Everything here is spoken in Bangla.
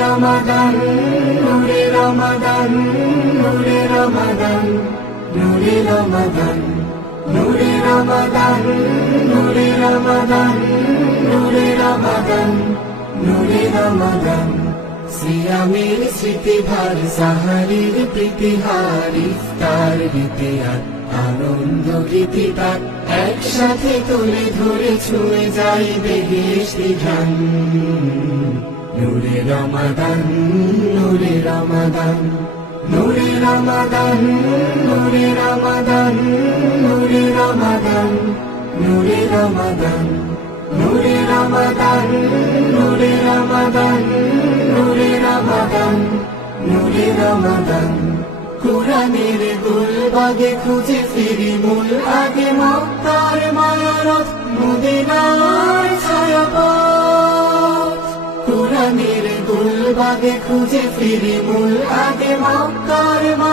রমাদান, নূরে রমাদান নূরে রমাদান নূরে রমাদান নূরে রমাদান নূরে রমাদান নূরে রমাদান নূরে রমাদান। সিয়ামের স্মৃতিভার সাহারির প্রীতিহার ইফতার বিতেয়ার আনন্দ গীতিকার একসাথে তুলে ধরে ছুঁয়ে যাই বেহেশতি ধান নূরে রমাদান, নূরে রমাদান নূরে রমাদান নূরে রমাদান নূরে রমাদান নূরে রমাদান নূরে রমাদান নূরে রমাদান নূরে রমাদান নূরে রমাদান। কোরআনের গুলবাগে খুঁজে ফিরি মূল আগে মক্কার মায়ারথ মদিনার ছায়াপথ। কোরআনের গুলবাগে খুঁজে ফিরি মূল আগে মক্কার মায়ার